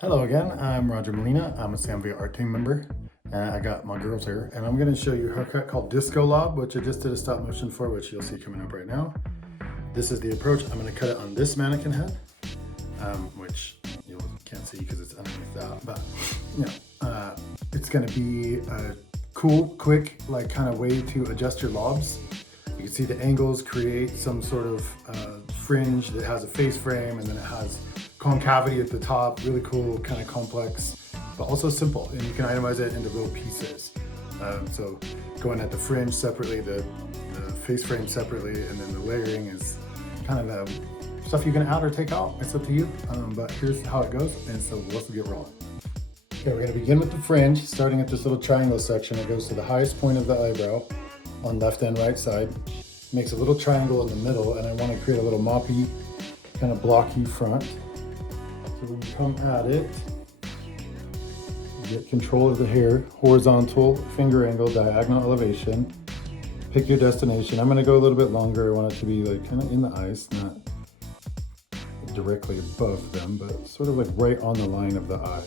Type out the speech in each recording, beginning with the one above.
Hello again, I'm Roger Molina. I'm a Samvia art team member. I got my girls here and I'm going to show you a haircut called Disco Lob, which I just did a stop motion for, which you'll see coming up right now. This is the approach. I'm going to cut it on this mannequin head, which you can't see because it's underneath that, but you know, it's going to be a cool, quick, like kind of way to adjust your lobs. You can see the angles create some sort of fringe that has a face frame, and then it has concavity at the top, really cool, kind of complex, but also simple. And you can itemize it into little pieces. So going at the fringe separately, the face frame separately, and then the layering is kind of stuff you can add or take out. It's up to you, but here's how it goes. And so let's get rolling. Okay, we're gonna begin with the fringe, starting at this little triangle section. It goes to the highest point of the eyebrow on left and right side. Makes a little triangle in the middle, and I want to create a little moppy, kind of blocky front. So when you come at it, you get control of the hair, horizontal, finger angle, diagonal elevation. Pick your destination. I'm going to go a little bit longer. I want it to be like kind of in the eyes, not directly above them, but sort of like right on the line of the eye.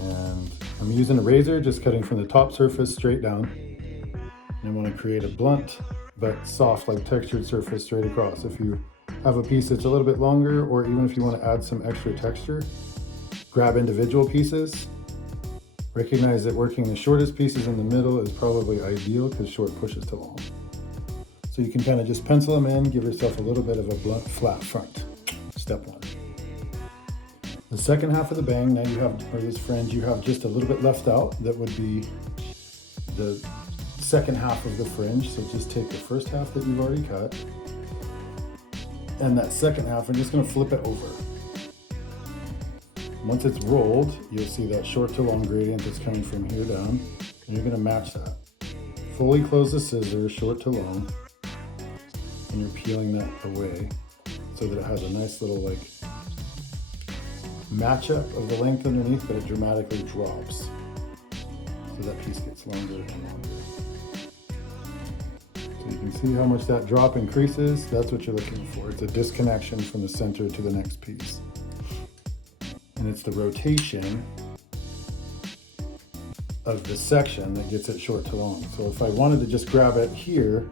And I'm using a razor, just cutting from the top surface straight down. And I want to create a blunt but soft, like textured surface straight across. If you have a piece that's a little bit longer, or even if you want to add some extra texture, grab individual pieces. Recognize that working the shortest pieces in the middle is probably ideal because short pushes to long. So you can kind of just pencil them in, give yourself a little bit of a blunt, flat front. Step one. The second half of the bang, now you have, or this fringe, you have just a little bit left out. That would be the second half of the fringe. So just take the first half that you've already cut, and that second half, we're just going to flip it over. Once it's rolled, you'll see that short to long gradient that's coming from here down, and you're going to match that. Fully close the scissors, short to long, and you're peeling that away so that it has a nice little like matchup of the length underneath, but it dramatically drops. So that piece gets longer and longer. So you can see how much that drop increases. That's what you're looking for. It's a disconnection from the center to the next piece. And it's the rotation of the section that gets it short to long. So if I wanted to just grab it here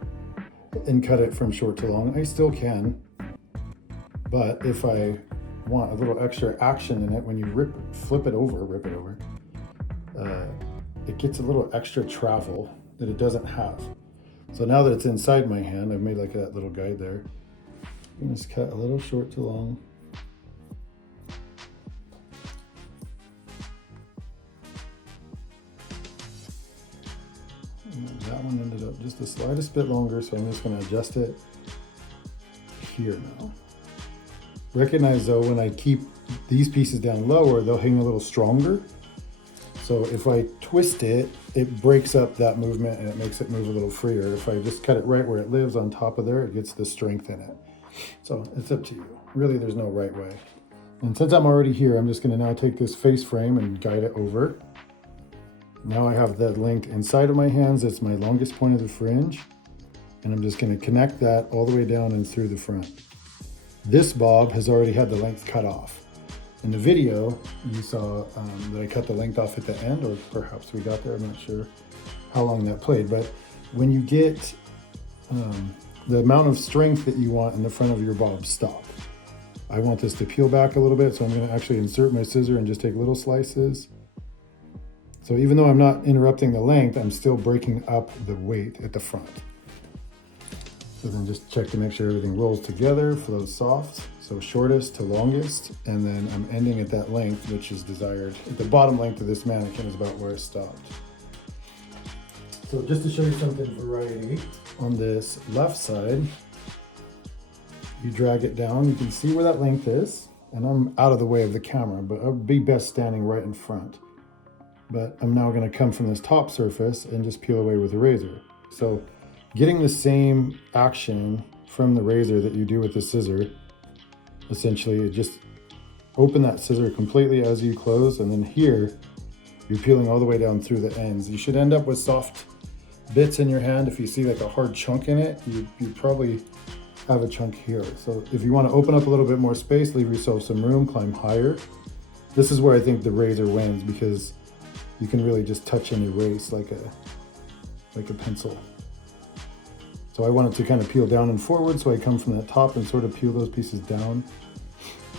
and cut it from short to long, I still can. But if I want a little extra action in it, when you rip it over, it gets a little extra travel that it doesn't have. So now that it's inside my hand, I've made like that little guide there. I'm just cut a little short to long. And that one ended up just the slightest bit longer, so I'm just going to adjust it here now. Recognize though, when I keep these pieces down lower, they'll hang a little stronger. So if I twist it, it breaks up that movement and it makes it move a little freer. If I just cut it right where it lives on top of there, it gets the strength in it. So it's up to you. Really, there's no right way. And since I'm already here, I'm just going to now take this face frame and guide it over. Now I have that length inside of my hands. It's my longest point of the fringe. And I'm just going to connect that all the way down and through the front. This bob has already had the length cut off. In the video, you saw that I cut the length off at the end, or perhaps we got there, I'm not sure how long that played. But when you get the amount of strength that you want in the front of your bob, stop. I want this to peel back a little bit, so I'm going to actually insert my scissor and just take little slices. So even though I'm not interrupting the length, I'm still breaking up the weight at the front. So then just check to make sure everything rolls together, flows soft. So shortest to longest, and then I'm ending at that length, which is desired. The bottom length of this mannequin is about where it stopped. So just to show you something variety, on this left side, you drag it down. You can see where that length is, and I'm out of the way of the camera, but I'd be best standing right in front. But I'm now gonna come from this top surface and just peel away with a razor. So getting the same action from the razor that you do with the scissor, essentially just open that scissor completely as you close, and then here you're peeling all the way down through the ends. You should end up with soft bits in your hand. If you see like a hard chunk in it, you probably have a chunk here. So if you want to open up a little bit more space, leave yourself some room, climb higher, This is where I think the razor wins, because you can really just touch and erase like a pencil. So I want it to kind of peel down and forward, so I come from the top and sort of peel those pieces down.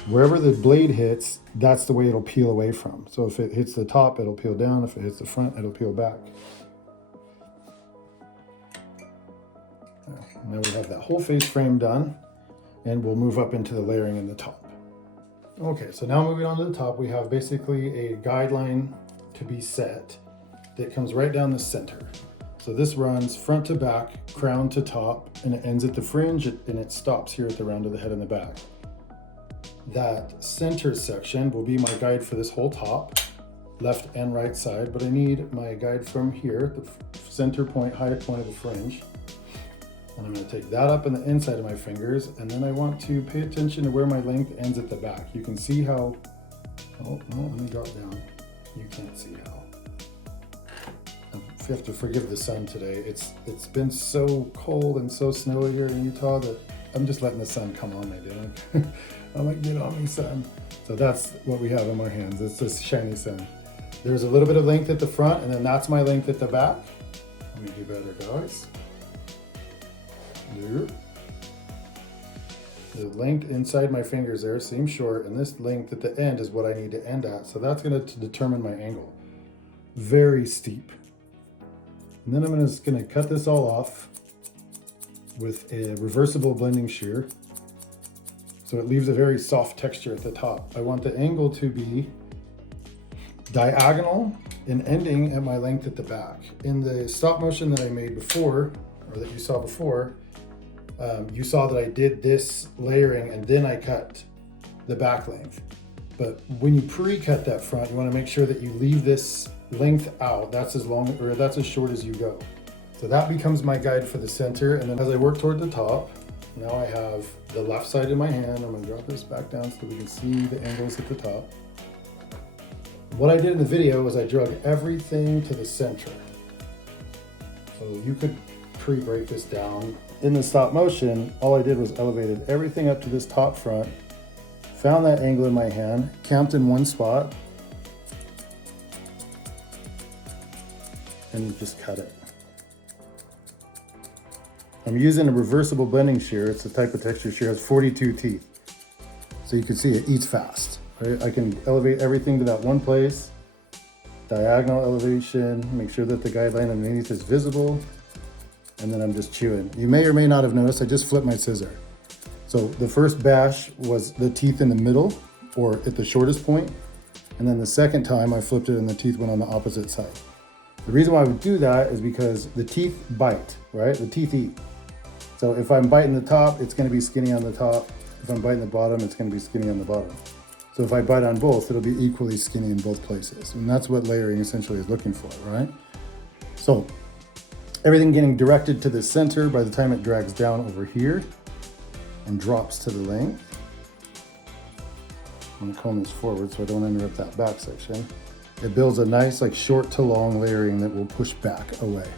Wherever the blade hits, that's the way it'll peel away from. So if it hits the top, it'll peel down. If it hits the front, it'll peel back. Now we have that whole face frame done, and we'll move up into the layering in the top. Okay, so now moving on to the top, we have basically a guideline to be set that comes right down the center. So this runs front to back, crown to top, and it ends at the fringe, and it stops here at the round of the head and the back. That center section will be my guide for this whole top, left and right side, but I need my guide from here, the center point, high point of the fringe. And I'm going to take that up in the inside of my fingers, and then I want to pay attention to where my length ends at the back. You can see how, oh no, let me drop down. You can't see how. You have to forgive the sun today. It's been so cold and so snowy here in Utah that I'm just letting the sun come on me, dude. I'm like, get on me, sun. So that's what we have in my hands. It's this shiny sun. There's a little bit of length at the front, and then that's my length at the back. Let me do better, guys. There. The length inside my fingers there seems short, and this length at the end is what I need to end at. So that's going to determine my angle. Very steep. And then I'm just going to cut this all off with a reversible blending shear. So it leaves a very soft texture at the top. I want the angle to be diagonal and ending at my length at the back. In the stop motion that I made before, or that you saw before, you saw that I did this layering and then I cut the back length. But when you pre-cut that front, you want to make sure that you leave this length out. That's as long, or that's as short as you go. So that becomes my guide for the center. And then as I work toward the top, now I have the left side in my hand. I'm going to drop this back down so we can see the angles at the top. What I did in the video was I drug everything to the center. So you could pre-break this down. In the stop motion, all I did was elevated everything up to this top front, found that angle in my hand, camped in one spot, and just cut it. I'm using a reversible blending shear. It's the type of texture shear, has 42 teeth. So you can see it eats fast, right? I can elevate everything to that one place, diagonal elevation, make sure that the guideline underneath is visible, and then I'm just chewing. You may or may not have noticed, I just flipped my scissor. So the first bash was the teeth in the middle, or at the shortest point, and then the second time I flipped it and the teeth went on the opposite side. The reason why I would do that is because the teeth bite, right? The teeth eat. So if I'm biting the top, it's gonna be skinny on the top. If I'm biting the bottom, it's gonna be skinny on the bottom. So if I bite on both, it'll be equally skinny in both places. And that's what layering essentially is looking for, right? So everything getting directed to the center by the time it drags down over here and drops to the length. I'm gonna comb this forward so I don't interrupt that back section. It builds a nice, like, short to long layering that will push back away.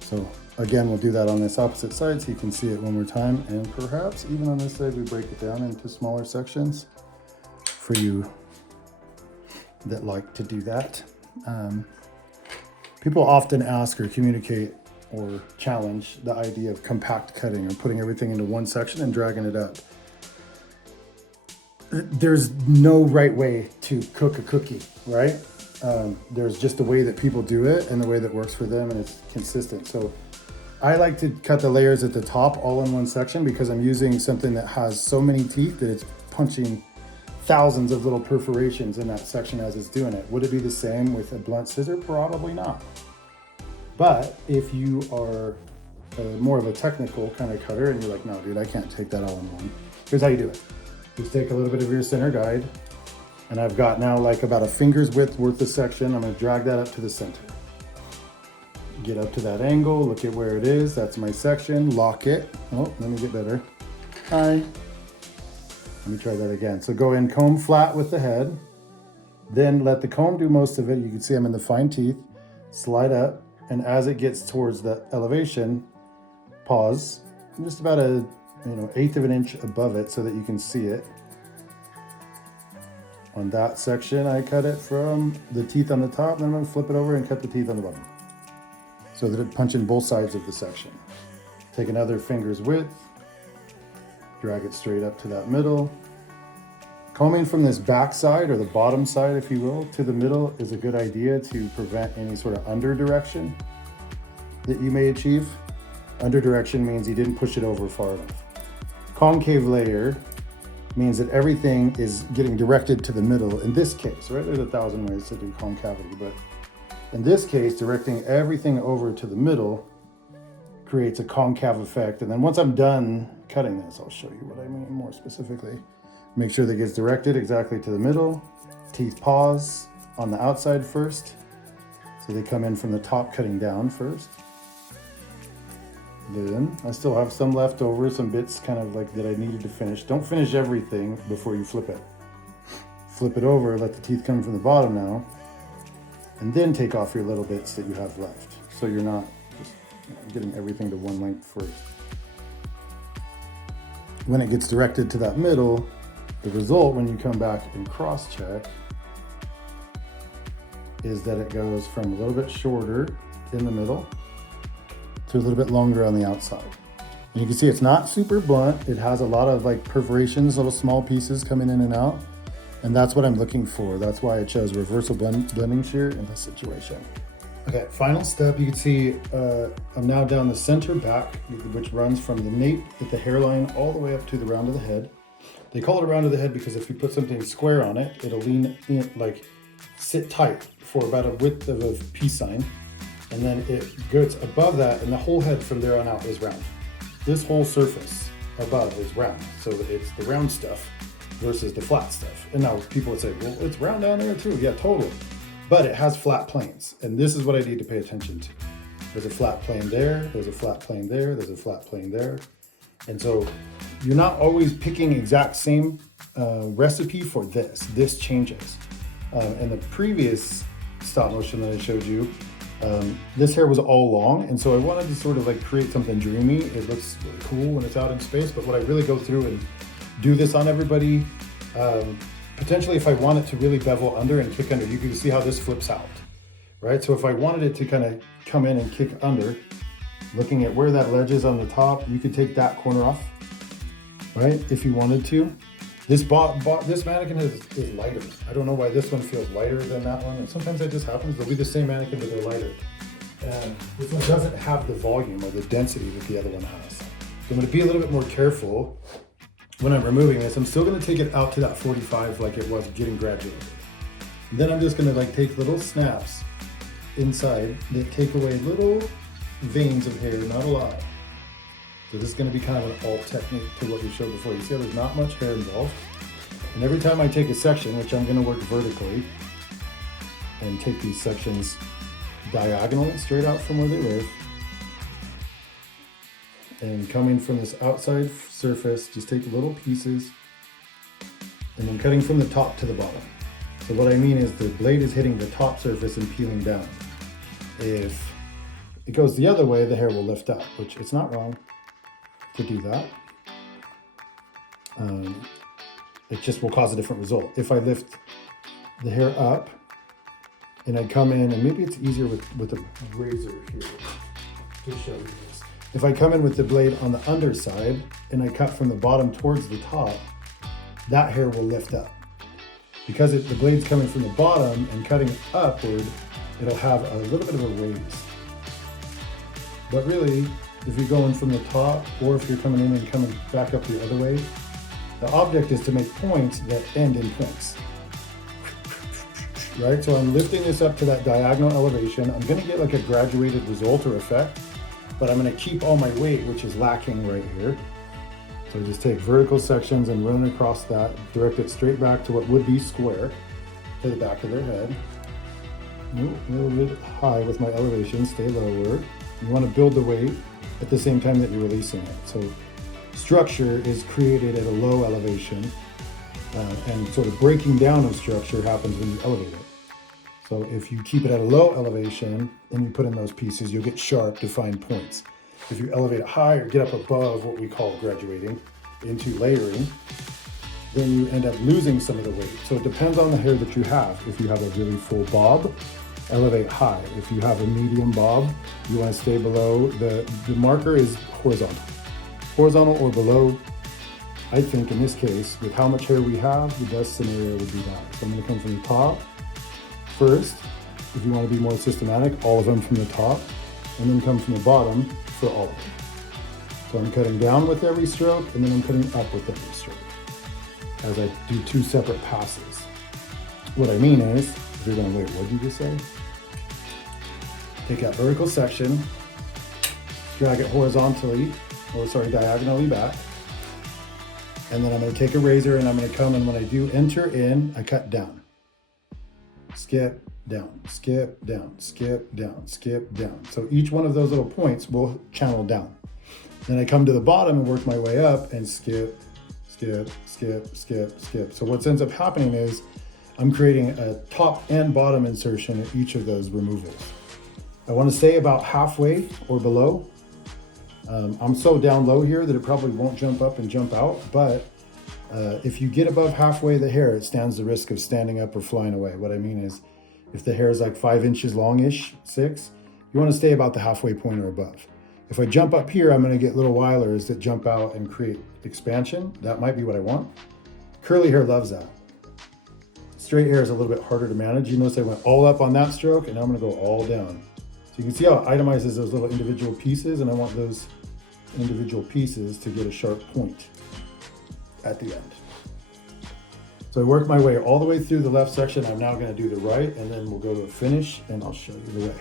So again, we'll do that on this opposite side so you can see it one more time. And perhaps even on this side, we break it down into smaller sections for you that like to do that. People often ask or communicate or challenge the idea of compact cutting, or putting everything into one section and dragging it up. There's no right way to cook a cookie, right? There's just a way that people do it and the way that works for them, and it's consistent. So I like to cut the layers at the top all in one section because I'm using something that has so many teeth that it's punching thousands of little perforations in that section as it's doing it. Would it be the same with a blunt scissor? Probably not. But if you are more of a technical kind of cutter and you're like, no, dude, I can't take that all in one. Here's how you do it. Just take a little bit of your center guide, and I've got now like about a finger's width worth of section. I'm gonna drag that up to the center. Get up to that angle, look at where it is. That's my section, lock it. Oh, let me get better. Hi. Let me try that again. So go in comb flat with the head, then let the comb do most of it. You can see I'm in the fine teeth, slide up, and as it gets towards the elevation, pause, just about a 1/8 of an inch above it so that you can see it. On that section, I cut it from the teeth on the top, and then I'm gonna flip it over and cut the teeth on the bottom, so that it punches both sides of the section. Take another finger's width, drag it straight up to that middle. Combing from this back side, or the bottom side, if you will, to the middle is a good idea to prevent any sort of under direction that you may achieve. Under direction means you didn't push it over far enough. Concave layer means that everything is getting directed to the middle in this case, right? There's 1,000 ways to do concavity, but in this case, directing everything over to the middle creates a concave effect. And then once I'm done cutting this, I'll show you what I mean more specifically. Make sure that it gets directed exactly to the middle. Teeth pause on the outside first. So they come in from the top, cutting down first. Then I still have some left over, some bits kind of like that I needed to finish. Don't finish everything before you flip it. Flip it over, let the teeth come from the bottom now, and then take off your little bits that you have left. So you're not just getting everything to one length first. When it gets directed to that middle, the result when you come back and cross check is that it goes from a little bit shorter in the middle to a little bit longer on the outside. And you can see it's not super blunt. It has a lot of like perforations, little small pieces coming in and out. And that's what I'm looking for. That's why I chose reversible blending shear in this situation. Okay, final step, you can see I'm now down the center back, which runs from the nape at the hairline all the way up to the round of the head. They call it a round of the head because if you put something square on it, it'll lean in, like sit tight for about a width of a peace sign. And then it goes above that, and the whole head from there on out is round. This whole surface above is round. So it's the round stuff versus the flat stuff. And now people would say, well, it's round down there too. Yeah, totally. But it has flat planes. And this is what I need to pay attention to. There's a flat plane there, there's a flat plane there, there's a flat plane there. And so you're not always picking exact same recipe for this. This changes. And the previous stop motion that I showed you, this hair was all long, and so I wanted to sort of like create something dreamy. It looks really cool when it's out in space, but would I really go through and do this on everybody? Potentially, if I want it to really bevel under and kick under, you can see how this flips out, right? So if I wanted it to kind of come in and kick under, looking at where that ledge is on the top, you could take that corner off, right? If you wanted to. This mannequin is lighter. I don't know why this one feels lighter than that one. And sometimes that just happens. They'll be the same mannequin, but they're lighter. And this one doesn't have the volume or the density that the other one has. So I'm gonna be a little bit more careful when I'm removing this. I'm still gonna take it out to that 45 like it was getting graduated. And then I'm just gonna like take little snaps inside that take away little veins of hair, not a lot. So this is going to be kind of an alt technique to what we showed before. You see how there's not much hair involved. And every time I take a section, which I'm going to work vertically, and take these sections diagonally straight out from where they live, and coming from this outside surface, just take little pieces, and then cutting from the top to the bottom. So what I mean is the blade is hitting the top surface and peeling down. If it goes the other way, the hair will lift up, which it's not wrong to do that. It just will cause a different result. If I lift the hair up and I come in, and maybe it's easier with a razor here to show you this. If I come in with the blade on the underside and I cut from the bottom towards the top, that hair will lift up. Because the blade's coming from the bottom and cutting upward, it'll have a little bit of a raise. But really, if you're going from the top, or if you're coming in and coming back up the other way, the object is to make points that end in points. Right? So I'm lifting this up to that diagonal elevation. I'm gonna get like a graduated result or effect, but I'm gonna keep all my weight, which is lacking right here. So I just take vertical sections and run across that, direct it straight back to what would be square, to the back of their head. A little bit high with my elevation, stay lower. You wanna build the weight at the same time that you're releasing it. So structure is created at a low elevation, and sort of breaking down of structure happens when you elevate it. So if you keep it at a low elevation and you put in those pieces, you'll get sharp, defined points. If you elevate it high or get up above what we call graduating into layering, then you end up losing some of the weight. So it depends on the hair that you have. If you have a really full bob, elevate high. If you have a medium bob, you want to stay below. The marker is horizontal. Horizontal or below. I think in this case, with how much hair we have, the best scenario would be that. So I'm going to come from the top first. If you want to be more systematic, all of them from the top, and then come from the bottom for all of them. So I'm cutting down with every stroke, and then I'm cutting up with every stroke as I do two separate passes. What I mean is, if you're going, wait, what did you just say? Take that vertical section, drag it horizontally, or sorry, diagonally back. And then I'm going to take a razor and I'm going to come, and when I do enter in, I cut down. Skip, down, skip, down, skip, down, skip, down. So each one of those little points will channel down. Then I come to the bottom and work my way up and skip, skip, skip, skip, skip. So what ends up happening is I'm creating a top and bottom insertion at each of those removals. I want to stay about halfway or below. I'm so down low here that it probably won't jump up and jump out, but if you get above halfway the hair, it stands the risk of standing up or flying away. What I mean is, if the hair is like 5 inches long-ish, 6, you want to stay about the halfway point or above. If I jump up here, I'm going to get little wilers that jump out and create expansion. That might be what I want. Curly hair loves that. Straight hair is a little bit harder to manage. You notice I went all up on that stroke, and now I'm going to go all down. So you can see how it itemizes those little individual pieces, and I want those individual pieces to get a sharp point at the end. So I work my way all the way through the left section. I'm now going to do the right, and then we'll go to a finish, and I'll show you the way.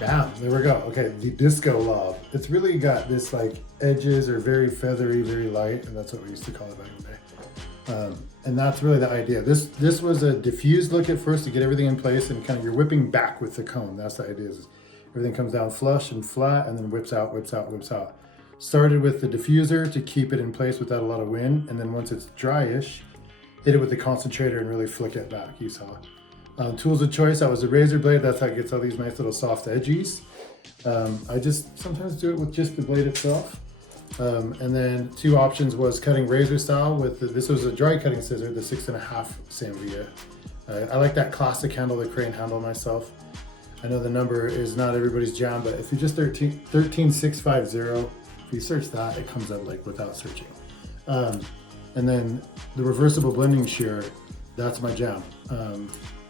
Bam, there we go. Okay, the disco lob. It's really got this like edges are very feathery, very light, and that's what we used to call it back in the day. And that's really the idea. This was a diffused look at first to get everything in place, and kind of you're whipping back with the cone. That's the idea. Is everything comes down flush and flat, and then whips out, whips out, whips out. Started with the diffuser to keep it in place without a lot of wind, and then once it's dryish, hit it with the concentrator and really flick it back. You saw. Tools of choice, that was a razor blade. That's how it gets all these nice little soft edges. I just sometimes do it with just the blade itself. And then two options was cutting razor style with, this was a dry cutting scissor, the 6.5 Samvia. I like that classic handle, the crane handle myself. I know the number is not everybody's jam, but if you just 13650, if you search that, it comes up like without searching. And then the reversible blending shear, that's my jam.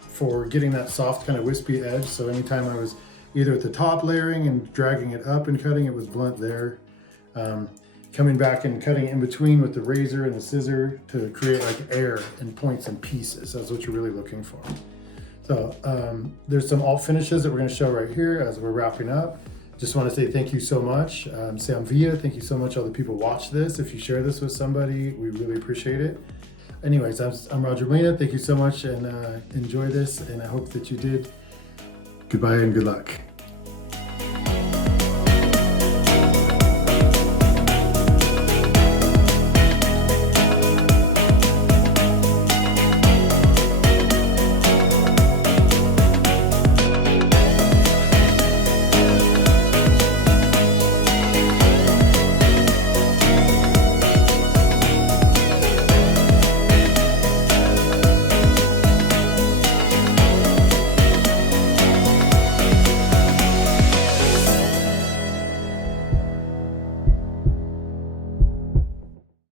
For getting that soft kind of wispy edge. So anytime I was either at the top layering and dragging it up and cutting, it was blunt there. Coming back and cutting in between with the razor and the scissor to create like air and points and pieces. That's what you're really looking for. So there's some alt finishes that we're going to show right here as we're wrapping up. Just want to say thank you so much. Samvia, thank you so much. All the people watch this. If you share this with somebody, we really appreciate it. Anyways, I'm Roger Molina. Thank you so much, and enjoy this, and I hope that you did. Goodbye and good luck.